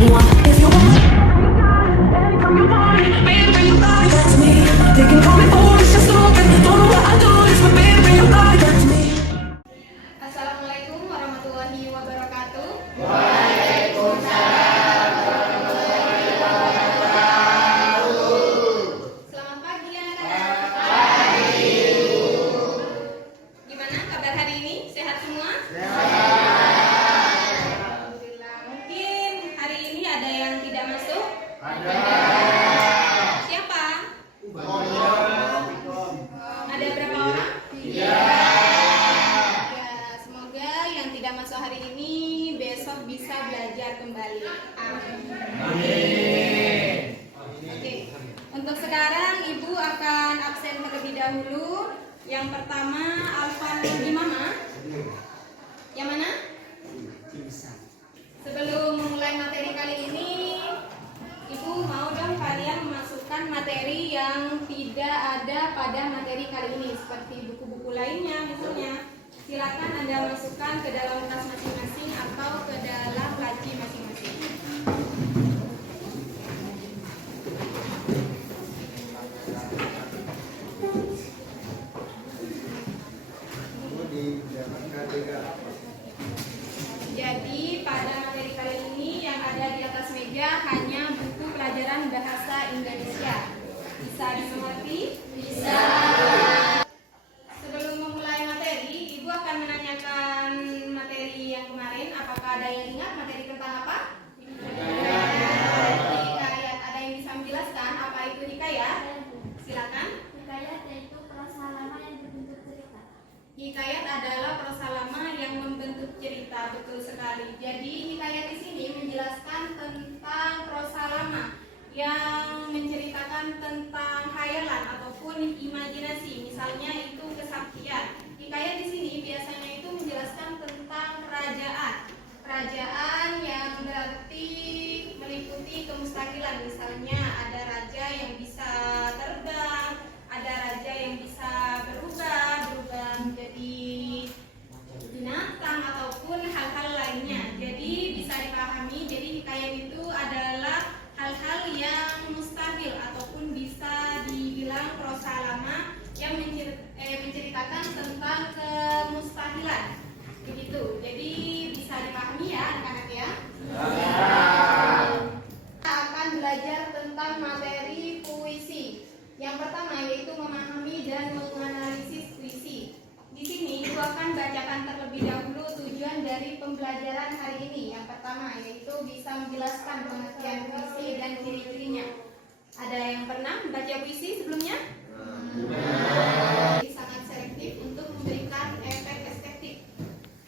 anyone. If you want, anytime you want it, baby, bring your body back to me. They can call me foolish, just stupid. Don't know what I do this, but baby, bring your body back to me. Assalamualaikum warahmatullahi wabarakatuh. Selamat pagi anak-anak. Gimana kabar hari ini? Sehat semua? Alhamdulillah. Mungkin hari ini ada yang tidak masuk? Siapa? Ada berapa orang? Ya, semoga yang tidak masuk hari ini besok bisa belajar kembali. Amin. Oke. Untuk sekarang Ibu akan absen terlebih dahulu. Yang pertama Alfan Imama. Yang mana? Sebelum memulai materi kali ini, Ibu mau dong kalian memasukkan materi yang tidak ada pada materi kali ini, seperti buku-buku lainnya misalnya. Silakan Anda masukkan ke dalam tas masing-masing atau ke dalam laci masing-masing. Jadi pada materi kali ini yang ada di atas meja hanya buku pelajaran bahasa Indonesia. Bisa dimengerti? Bisa. Sebelum memulai materi, Ibu akan menanyakan materi yang kemarin. Apakah ada yang ingat materi tentang apa? Hikayat. Ada yang bisa menjelaskan apa itu hikayat? Silakan. Hikayat yaitu prosa lama yang berbentuk cerita. Hikayat adalah prosa lama yang membentuk cerita, betul sekali. Jadi hikayat di sini menjelaskan tentang prosa lama yang menceritakan tentang khayalan ataupun imajinasi, misalnya itu kesaktian. Hikayat di sini biasanya itu menjelaskan tentang kerajaan yang berarti meliputi kemustahilan. Misalnya ada raja yang bisa terbang, ada raja yang bisa berubah menjadi binatang ataupun hal-hal lainnya. Jadi bisa dipahami, jadi hikayat itu adalah hal-hal yang mustahil ataupun bisa dibilang prosa lama yang menceritakan tentang kemustahilan. Begitu. Jadi bisa dipahami ya anak-anak ya. Kita akan belajar tentang materi puisi. Yang pertama yaitu memahami dan menganalisis puisi. Di sini Ibu akan bacakan terlebih dahulu tujuan dari pembelajaran hari ini. Yang pertama yaitu bisa menjelaskan pengertian puisi dan ciri-cirinya. Ada yang pernah membaca puisi sebelumnya? Sangat selektif untuk memberikan efek estetik.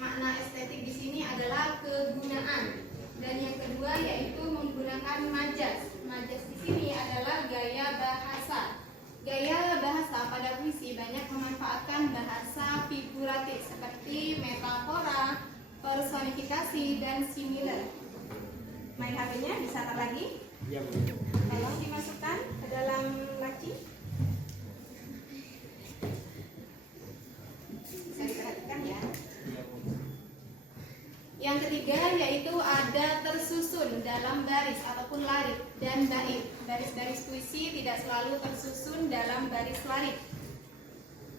Makna estetik di sini adalah kegunaan. Dan yang kedua yaitu menggunakan majas. Majas di sini adalah gaya bahasa. Gaya bahasa pada puisi banyak memanfaatkan bahasa figuratif seperti metafora, personifikasi, dan similar. Main HP-nya disatar lagi. Iya, Bu. Tolong dimasukkan ke dalam laci. Bisa diperhatikan ya. Iya, Bu. Yang ketiga yaitu ada tersusun dalam baris ataupun larik dan bait. Baris-baris puisi tidak selalu tersusun dalam baris larik.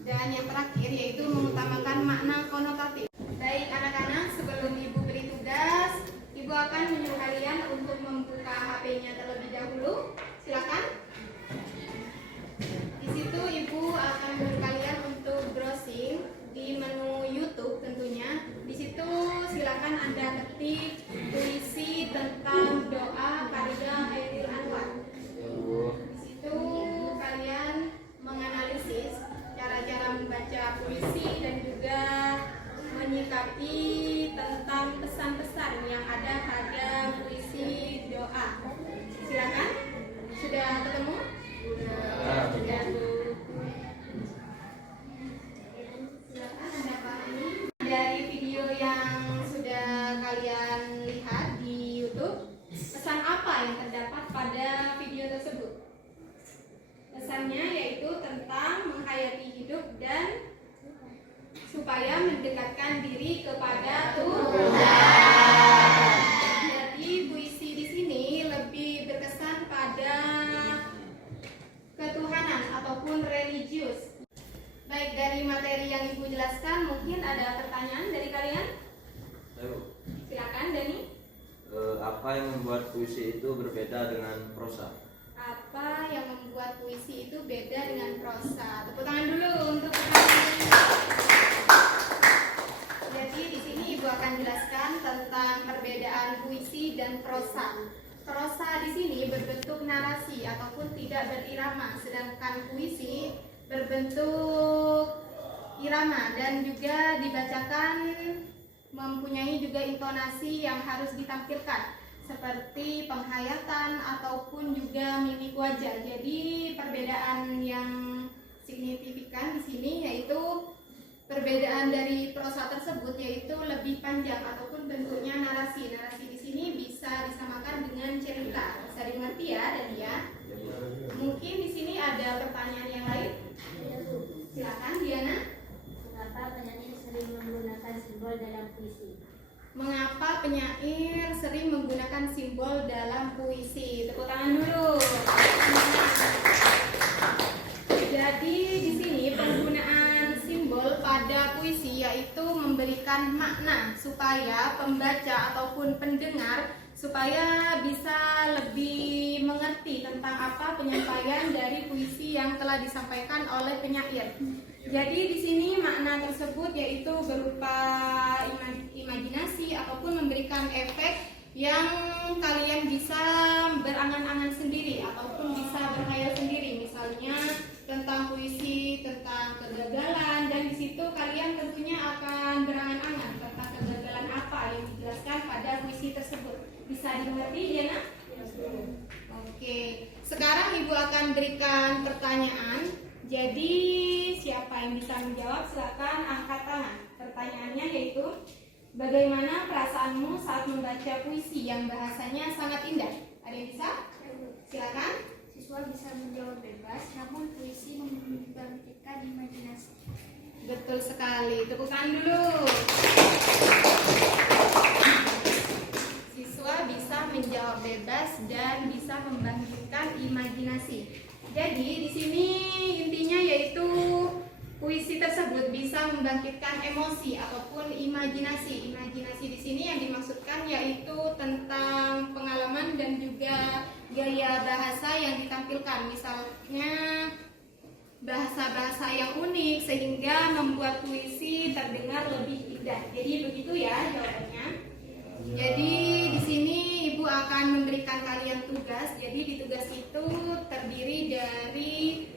Dan yang terakhir yaitu mengutamakan makna konotatif. Baik anak-anak, sebelum Ibu beri tugas, Ibu akan menyuruh kalian untuk membuka HP-nya terlebih dahulu. Silakan. Di situ Ibu akan menyuruh kalian untuk browsing di menu YouTube tentunya. Di situ silakan Anda ketik puisi tentang doa karya Hairil Anwar. Di situ kalian menganalisis cara-cara membaca puisi dan juga menyikapi tentang pesan-pesan yang ada pada puisi doa. Silakan. Sudah ketemu? Sudah. Silakan Anda pahami dari video yang sudah kalian lihat di YouTube. Pesan apa yang terdapat pada video tersebut? Pesannya yaitu tentang menghayati hidup dan supaya mendekatkan diri kepada Tuhan. Jadi puisi di sini Apa yang membuat puisi itu berbeda dengan prosa? Apa yang membuat puisi itu beda dengan prosa? Tepuk tangan dulu untuk Jadi di sini Ibu akan jelaskan tentang perbedaan puisi dan prosa. Prosa di sini berbentuk narasi ataupun tidak berirama, sedangkan puisi berbentuk irama dan juga dibacakan mempunyai juga intonasi yang harus ditampilkan seperti penghayatan ataupun juga mimik wajah. Jadi perbedaan yang signifikan di sini yaitu perbedaan dari prosa tersebut yaitu lebih panjang ataupun bentuknya narasi. Narasi di sini bisa disamakan dengan cerita. Bisa dimengerti ya, dan ya. Mungkin di sini ada pertanyaan yang lain. Silakan Diana. Mengapa penyanyi sering menggunakan simbol dalam puisi? Mengapa penyair sering menggunakan simbol dalam puisi? Tepuk tangan dulu. Jadi di sini penggunaan simbol pada puisi yaitu memberikan makna supaya pembaca ataupun pendengar supaya bisa lebih mengerti tentang apa penyampaian dari puisi yang telah disampaikan oleh penyair. Jadi di sini makna tersebut yaitu berupa imajinasi ataupun memberikan efek yang kalian bisa berangan-angan sendiri ataupun bisa berkhayal sendiri. Misalnya tentang puisi tentang kegagalan, dan di situ kalian tentunya akan berangan-angan tentang kegagalan apa yang dijelaskan pada puisi tersebut. Bisa dimengerti, Diana? Oke. Sekarang Ibu akan berikan pertanyaan. Jadi siapa yang bisa menjawab silakan angkat tangan. Pertanyaannya yaitu, bagaimana perasaanmu saat membaca puisi yang bahasanya sangat indah? Ada yang bisa? Silakan. Siswa bisa menjawab bebas, namun puisi membangkitkan imajinasi. Betul sekali. Tepuk tangan dulu. Siswa bisa menjawab bebas dan bisa membangkitkan imajinasi. Jadi di sini intinya yaitu puisi tersebut bisa membangkitkan emosi ataupun imajinasi. Imajinasi di sini yang dimaksudkan yaitu tentang pengalaman dan juga gaya bahasa yang ditampilkan. Misalnya bahasa-bahasa yang unik sehingga membuat puisi terdengar lebih indah. Jadi begitu ya jawabannya. Jadi di sini Ibu akan memberikan kalian tugas. Jadi di tugas itu terdiri dari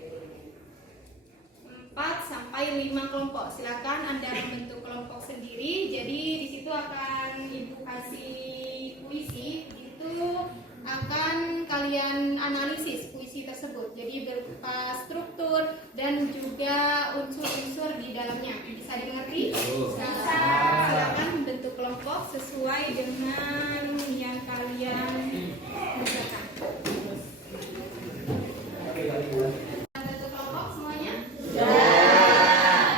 4 sampai 5 kelompok. Silakan Anda membentuk kelompok sendiri. Jadi di situ akan Ibu kasih puisi. Itu akan kalian analisis puisi tersebut. Jadi berupa struktur dan juga unsur-unsur di dalamnya. Bisa dimengerti? Bisa. Silakan membentuk kelompok sesuai dengan yang kalian kerjakan. Bentuk kelompok semuanya?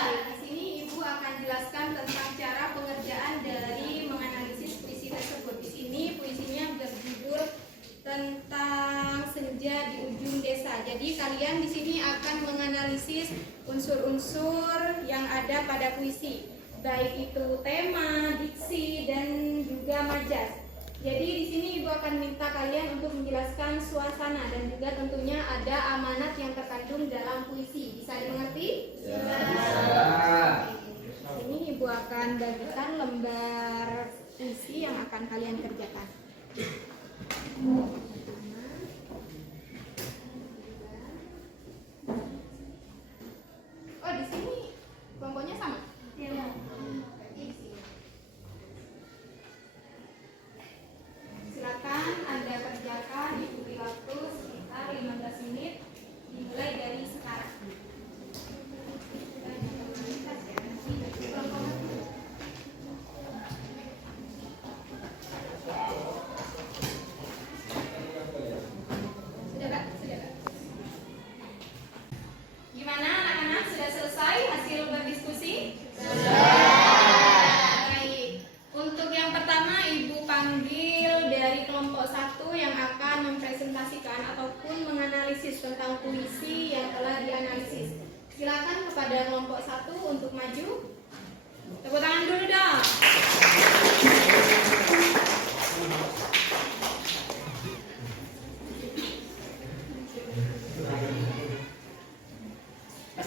Di sini Ibu akan jelaskan tentang cara pengerjaan dari menganalisis puisi tersebut. Di sini puisinya berjudul tentang senja di ujung desa. Jadi kalian di sini akan menganalisis unsur-unsur yang ada pada puisi, baik itu tema, diksi, dan juga majas. Jadi di sini Ibu akan minta kalian untuk menjelaskan suasana dan juga tentunya ada amanat yang terkandung dalam puisi. Bisa dimengerti? Bisa. Ini Ibu akan bagikan lembar puisi yang akan kalian kerjakan. Oh, di sini kelompoknya sama? Iya. Silakan Anda kerjakan, ikuti waktu sekitar 15 menit dimulai dari sekarang. Sudah Kak? Sudah Kak? Gimana anak-anak, sudah selesai hasil berdiskusi? Baik. Untuk yang pertama Ibu panggil dari kelompok 1 yang akan mempresentasikan ataupun menganalisis tentang puisi yang telah dianalisis. Silakan kepada kelompok 1 untuk maju. Tepuk tangan dulu dong.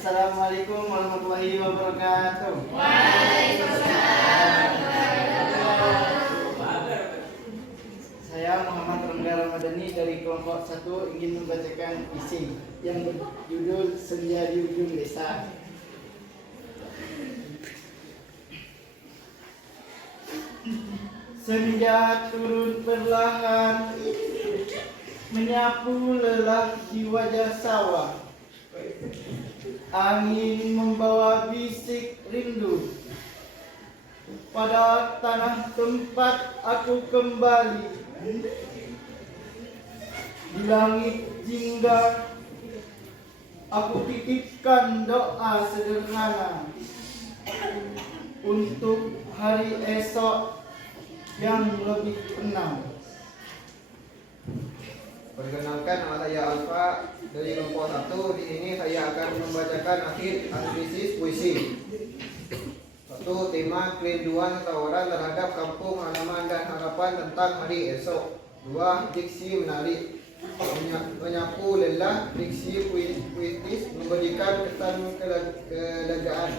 Assalamualaikum warahmatullahi wabarakatuh. Saya Muhammad Rangga Ramadhani dari kelompok 1 ingin membacakan isi yang berjudul Senja di Ujung Desa. Senja turun perlahan menyapu lelah di wajah sawah. Angin membawa bisik rindu pada tanah tempat aku kembali. Di langit jingga aku titipkan doa sederhana untuk hari esok yang lebih tenang. Perkenalkan, nama saya Alfa dari kelompok 1. Di sini saya akan membacakan akhir analisis puisi. 1. Tema kerinduan seseorang terhadap kampung halaman dan harapan tentang hari esok. 2. Diksi menarik, menyapu lelah, diksi puitis memberikan kesan kelegaan.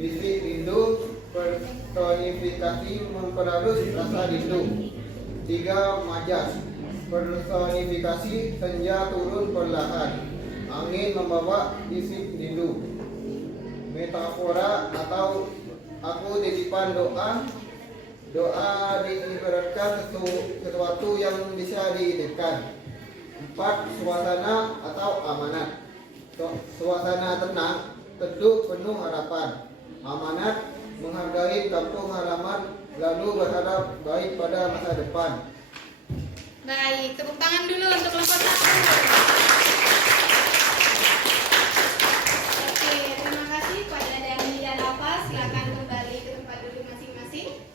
Bisik rindu, personifikasi memperhalus rasa rindu. 3. Majas, personifikasi senja turun perlahan, angin membawa bisik rindu. Metafora atau aku titipan doa. Doa diibaratkan sesuatu yang bisa diidamkan. 4. Suasana atau amanat. Suasana tenang, teduh, penuh harapan. Amanat, menghargai kampung halaman, lalu berharap baik pada masa depan. Baik, tepuk tangan dulu untuk kelompok 1. Oke, terima kasih kepada Dani dan Alfa. Silakan kembali ke tempat duduk masing-masing.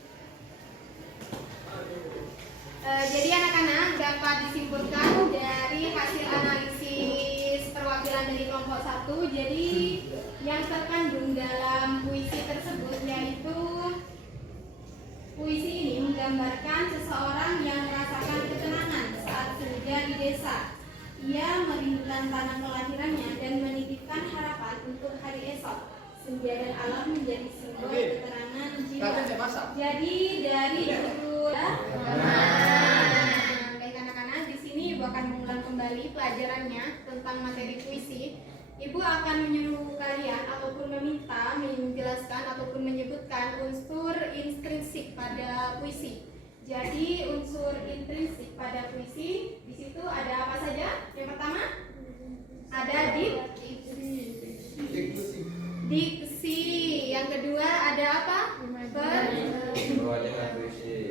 Jadi anak-anak dapat disimpulkan dari hasil analisis perwakilan dari kelompok 1. Jadi yang terkandung dalam puisi tersebut yaitu puisi ini menggambarkan seseorang yang merasakan ketenangan saat senja di desa. Ia merindukan tanah kelahirannya dan menitipkan harapan untuk hari esok. Senja dan alam menjadi simbol ketenangan jiwa. Jadi dari judul baik anak-anak, di sini Ibu akan mengulang kembali pelajarannya tentang materi puisi. Ibu akan menyuruh kalian ataupun meminta menjelaskan ataupun menyebutkan unsur intrinsik pada puisi. Jadi unsur intrinsik pada puisi di situ ada apa saja? Yang pertama ada diksi. Yang kedua ada apa?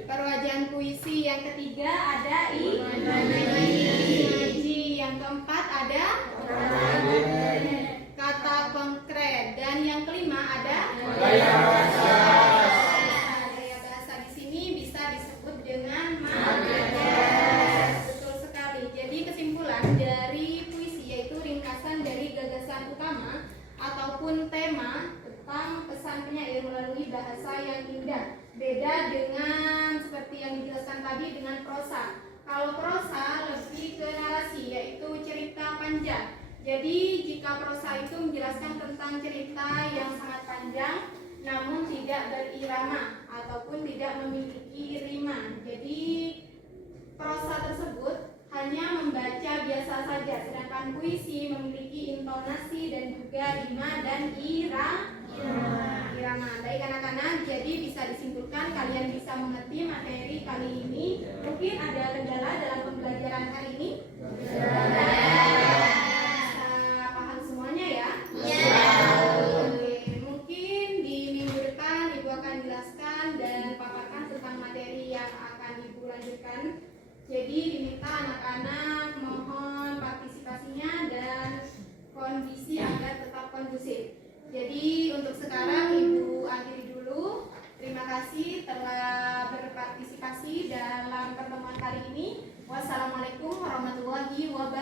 Perwajahan puisi. Yang ketiga ada imaji. Yang keempat ada kata konkret. Dan yang kelima ada gaya bahasa. Di sini bisa disebut dengan majas. Betul sekali. Jadi kesimpulan dari puisi yaitu ringkasan dari gagasan utama ataupun tema tentang pesan penyair melalui bahasa yang indah. Beda dengan seperti yang dijelaskan tadi dengan prosa. Kalau prosa lebih ke narasi, yaitu cerita panjang. Jadi jika prosa itu menjelaskan tentang cerita yang sangat panjang namun tidak berirama ataupun tidak memiliki rima. Jadi prosa tersebut hanya membaca biasa saja, sedangkan puisi memiliki intonasi dan juga rima dan irama. Baik anak-anak, jadi bisa disimpulkan kalian bisa mengerti materi kali ini. Mungkin ada kendala dalam pembelajaran hari ini? Bisa paham semuanya ya? Oke, mungkin di minggu depan Ibu akan jelaskan dan paparkan tentang materi yang akan Ibu lanjutkan. Jadi diminta anak-anak mohon partisipasinya dan kondisi agar tetap kondusif. Jadi untuk sekarang Ibu akhiri dulu. Terima kasih telah berpartisipasi dalam pertemuan kali ini. Wassalamualaikum warahmatullahi wabarakatuh.